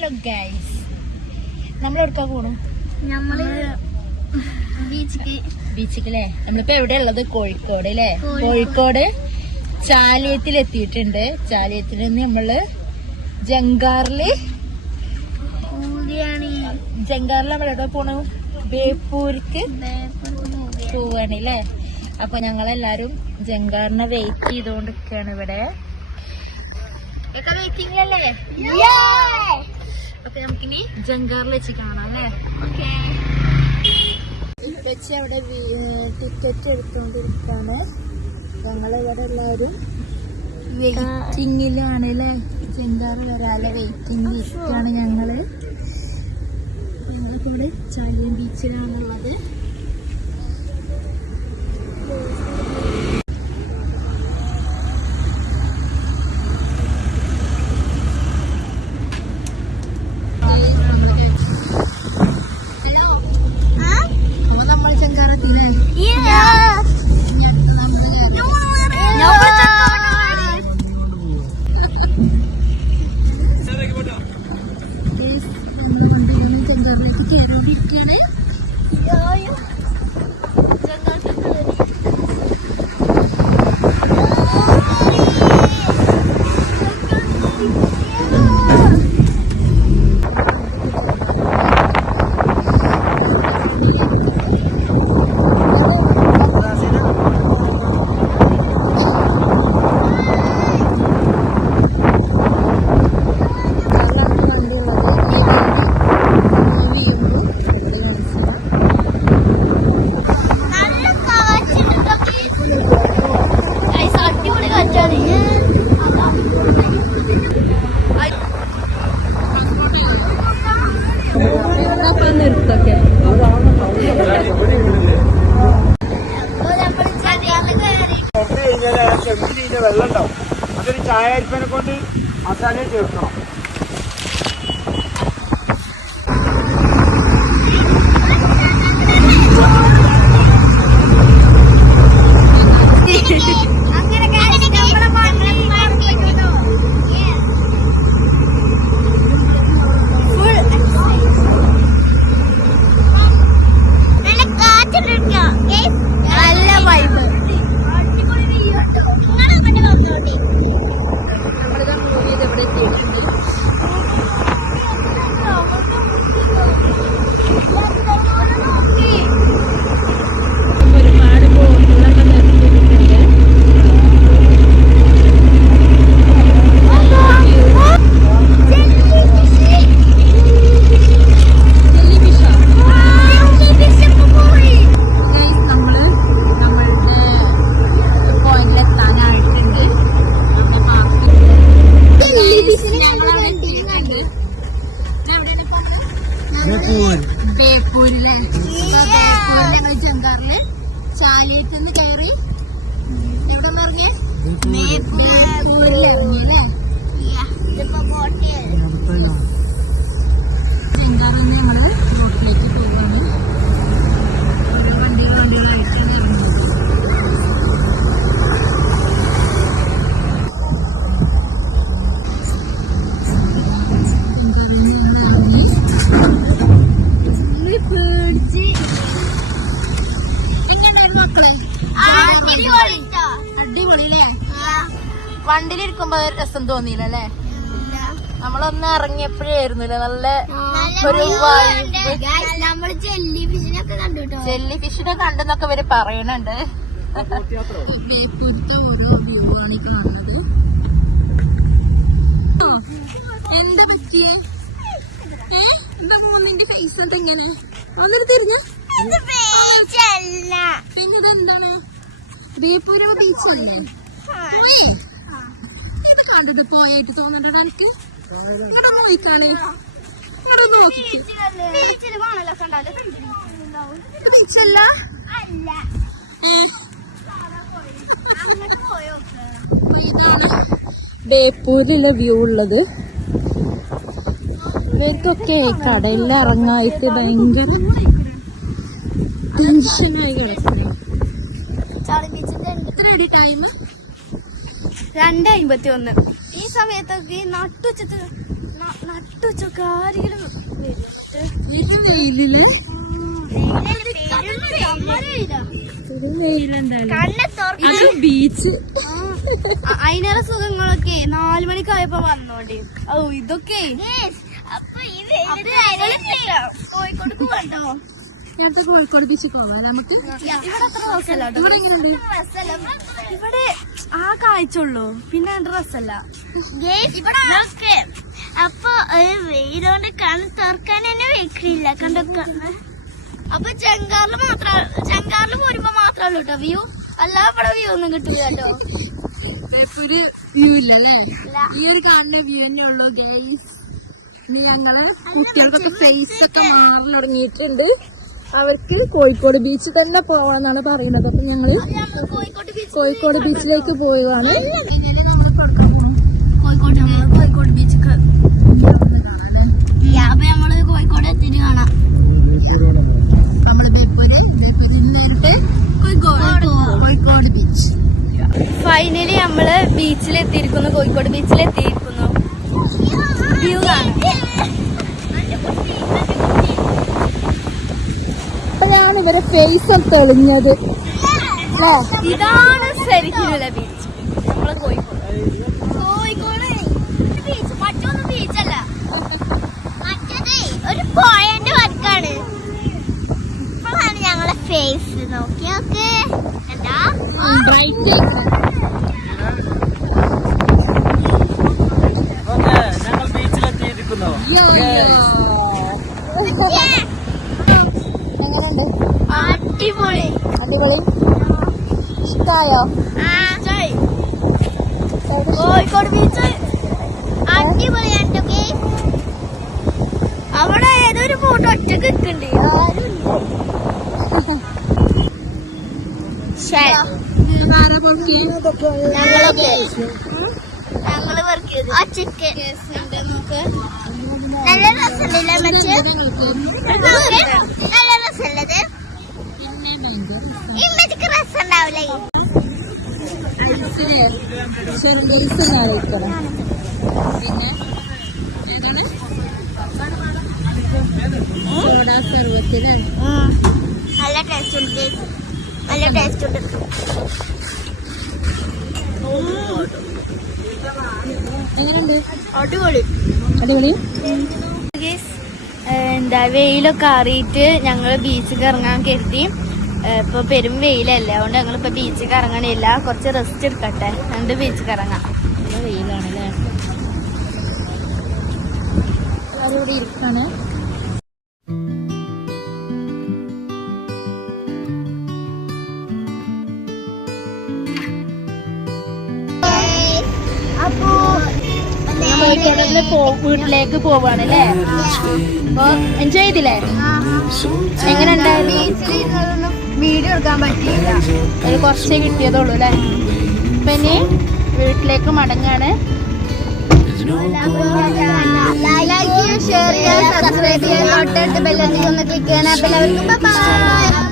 Hello guys, നമ്മളെടുക്കാ പോണു? ബീച്ചിക്കല്ലേ? നമ്മളിപ്പോ എവിടെ ഉള്ളത്? കോഴിക്കോട് അല്ലേ? കോഴിക്കോട് ചാലിയത്തിൽ എത്തിയിട്ടുണ്ട്. ചാലിയത്തിൽ നിന്ന് നമ്മള് ജങ്കാറില് നമ്മളെവിടെ പോണു? ബേപ്പൂർക്ക് പോവാണ് അല്ലേ? അപ്പൊ ഞങ്ങളെല്ലാരും ജങ്കാറിനെ വെയിറ്റ് ചെയ്തോണ്ടിരിക്കാണ് ഇവിടെ. വെയിറ്റിംഗിലല്ലേ? അപ്പൊ നമുക്കിനി ജങ്കാറിൽ വെച്ച് കാണാം അല്ലേ? ഓക്കെ. വെച്ച് അവിടെ ടിക്കറ്റ് എടുത്തോണ്ടിരിക്കാണ്. ഞങ്ങളിവിടെ എല്ലാവരും വെയിറ്റിംഗിലാണ് അല്ലേ? ജങ്കാറ് വരാലെ വെയിറ്റിംഗിൽ ഇരിക്കാണ് ഞങ്ങള്. ഞങ്ങളിപ്പോ ഇവിടെ ചാലിയം ബീച്ചിലാണുള്ളത്. വെള്ളം ഉണ്ടാവും. അതൊരു ചായ അരിപ്പനെ കൊണ്ട് മസാലയെ ചേർക്കണം. ബേപ്പൂരിലെ ഞങ്ങൾ ജങ്കാറില് ചാലിയത്ത് നിന്ന് കയറി എവിടെ പറഞ്ഞേ? ബേപ്പൂരിലിറങ്ങിയല്ലേ? ജങ്കാറിൽ നിന്ന് ഞങ്ങള് ബോട്ടിലേക്ക് പോവാണ്. ഓരോ വണ്ടികളായിട്ട് അടിപൊളിയല്ലേ? വണ്ടിയിലിരിക്കുമ്പോ രസം തോന്നിയില്ലല്ലേ? നമ്മളൊന്ന് ഇറങ്ങിയപ്പോഴായിരുന്നില്ല നല്ല ഒരു ജെല്ലി ഫിഷിനെ കണ്ടെന്നൊക്കെ ഇവര് പറയണുണ്ട്. ബേപ്പൂരത്തെ ഓരോ വ്യൂ ആണ് ഈ കാണുന്നത്. എന്താ പറ്റിയേ? എന്താ മൂന്നിന്റെ ഫേസ് എന്തെങ്ങനെ ഒന്നിട്ട് തിരിഞ്ഞ? പിന്നെന്താണ്? ബേപ്പൂര് ബീച്ചല്ലേ? പോയി ഇത് കണ്ടിട്ട് പോയിട്ട് തോന്നണ്ട എനിക്ക്? ഇങ്ങോട്ട് പോയിക്കാണ്, ഇങ്ങോട്ട് നോക്കി. ബീച്ചല്ല, ഇതാണ് ബേപ്പൂരിലുള്ള വ്യൂ ഉള്ളത്. ഇവർക്കൊക്കെ കടലിൽ ഇറങ്ങായിട്ട് ഭയങ്കര ടെൻഷനായി കിടക്കുന്നത്. എത്രയടി ടൈം? 2:51. ഈ സമയത്തൊക്കെ നട്ടുച്ചത്ത് നട്ടുച്ചൊക്കെ ആരെങ്കിലും ബീച്ച് അതിനേറെ സുഖങ്ങളൊക്കെ 4 മണിക്കായപ്പോ വന്നോണ്ടേ. ഓ ഇതൊക്കെ കോഴിക്കോട് പോകണ്ടോ? ഞങ്ങൾക്ക് കോഴിക്കോട് ബീച്ചിൽ പോവാം നമുക്ക്. ഇവിടെ അത്ര രസമല്ല. ഇവിടെ എങ്ങനെയുണ്ട്? ഇവിടെ ആ കാഴ്ചയുള്ളൂ, പിന്നെ രസമല്ല. അപ്പൊ വെയിലോണ്ട് കണ്ണ് തുറക്കാൻ തന്നെ വെക്കില്ല കണ്ടൊക്കെ. അപ്പൊ ചെങ്കാറില് പോരുമ്പോ മാത്രമല്ല കേട്ടോ വ്യൂ, അല്ല ഇവിടെ വ്യൂ ഒന്നും കിട്ടില്ല കേട്ടോ. ഒരു വ്യൂ ഇല്ലല്ലേ? ഈ ഒരു കാണുന്ന വ്യൂ തന്നെ ഉള്ളൂ ഗൈസ്. ഇനി ഞങ്ങള് കുട്ടികൾക്കൊക്കെ ഫേസ് ഒക്കെ മാറി തുടങ്ങിയിട്ടുണ്ട്. അവർക്ക് കോഴിക്കോട് ബീച്ച് തന്നെ പോവാന്നാണ് പറയുന്നത്. അപ്പൊ ഞങ്ങള് കോഴിക്കോട് ബീച്ചിലേക്ക് പോവുകയാണ്. കോഴിക്കോട് ബീച്ചൊക്കെ അപ്പൊ നമ്മള് കോഴിക്കോട് എത്തിയിട്ട് കാണാം. നമ്മള് നേരിട്ട് കോഴിക്കോട് ബീച്ച്. ഫൈനലി നമ്മള് ബീച്ചിലെത്തിയിരിക്കുന്നു, കോഴിക്കോട് ബീച്ചിലെത്തിയിരിക്കുന്നു. വ്യൂ കാണാം. അപ്പോഴാണ് ഇവരെ ഫേസ് ഒക്കെ തെളിഞ്ഞത്. ഇതാണ് ശരിക്കുള്ള ബീച്ച്. നമ്മള് കോഴിക്കോട് ബീച്ച് മറ്റൊന്നും ബീച്ചല്ല, മറ്റേത് ഒരു പോയിന്റ് വർക്കാണ്. ഇപ്പോഴാണ് ഞങ്ങളെ ഫേസ് നോക്കിയൊക്കെ എന്താ ബ്രൈറ്റ്. ഞങ്ങൾ ബീച്ചിലെത്തിയിരിക്കുന്നു. എങ്ങനെയുണ്ട്? അടിപൊളി. അടിപൊളി. ഇഷ്ടായോ? കോഴിക്കോട് ബീച്ച് അടിപൊളിയാണ്. അവിടെ ഏതൊരു ഫോട്ടോ ഒറ്റക്ക് നിൽക്കണ്ട്. ആരാ പൊക്കി? ഞങ്ങള് വർക്ക് ചെയ്തു. നല്ല രസമില്ല മറ്റേ, നല്ല രസമുള്ളത്. ഇമ്മക്ക് രസം ഉണ്ടാവില്ലേ? സോഡാ സർവത്തിന് നല്ല ടേസ്റ്റ് ഉണ്ട്, നല്ല ടേസ്റ്റ് ഉണ്ട്. എങ്ങനെയുണ്ട്? അടിപൊളി. അടിപൊളി. എന്താ വെയിലൊക്കെ അറിയിട്ട് ഞങ്ങള് ബീച്ചിൽ ഇറങ്ങാൻ കരുതി. ഇപ്പൊ പെരും വെയിലല്ലേ, അതുകൊണ്ട് ഞങ്ങളിപ്പോ ബീച്ചിൽ ഇറങ്ങണില്ല, കുറച്ച് റെസ്റ്റ് എടുക്കട്ടെ, എന്നിട്ട് ബീച്ചിൽ ഇറങ്ങാം. വെയിലാണല്ലേ? ഇവിടെ ഇരിക്കാണ്. അപ്പോ കോഴിക്കോടിന്ന് വീട്ടിലേക്ക് പോവാണ് അല്ലേ? അപ്പൊ എൻജോയ് ചെയ്തില്ലേ? എങ്ങനെ ഉണ്ടായിരുന്നു? വീഡിയോ എടുക്കാൻ പറ്റിയില്ല, ഒരു കുറച്ചേ കിട്ടിയതുള്ളൂ അല്ലേ? അപ്പൊ ഇനി വീട്ടിലേക്ക് മടങ്ങാണ്. ലൈക്ക് ചെയ്യുക, ഷെയർ ചെയ്യുക, സബ്സ്ക്രൈബ് ചെയ്യുക, തൊട്ടടുത്ത് ബെല്ലൈക്കൺ ഒന്ന് ക്ലിക്ക് ചെയ്യണം. അപ്പോൾ എല്ലാവർക്കും ബൈ.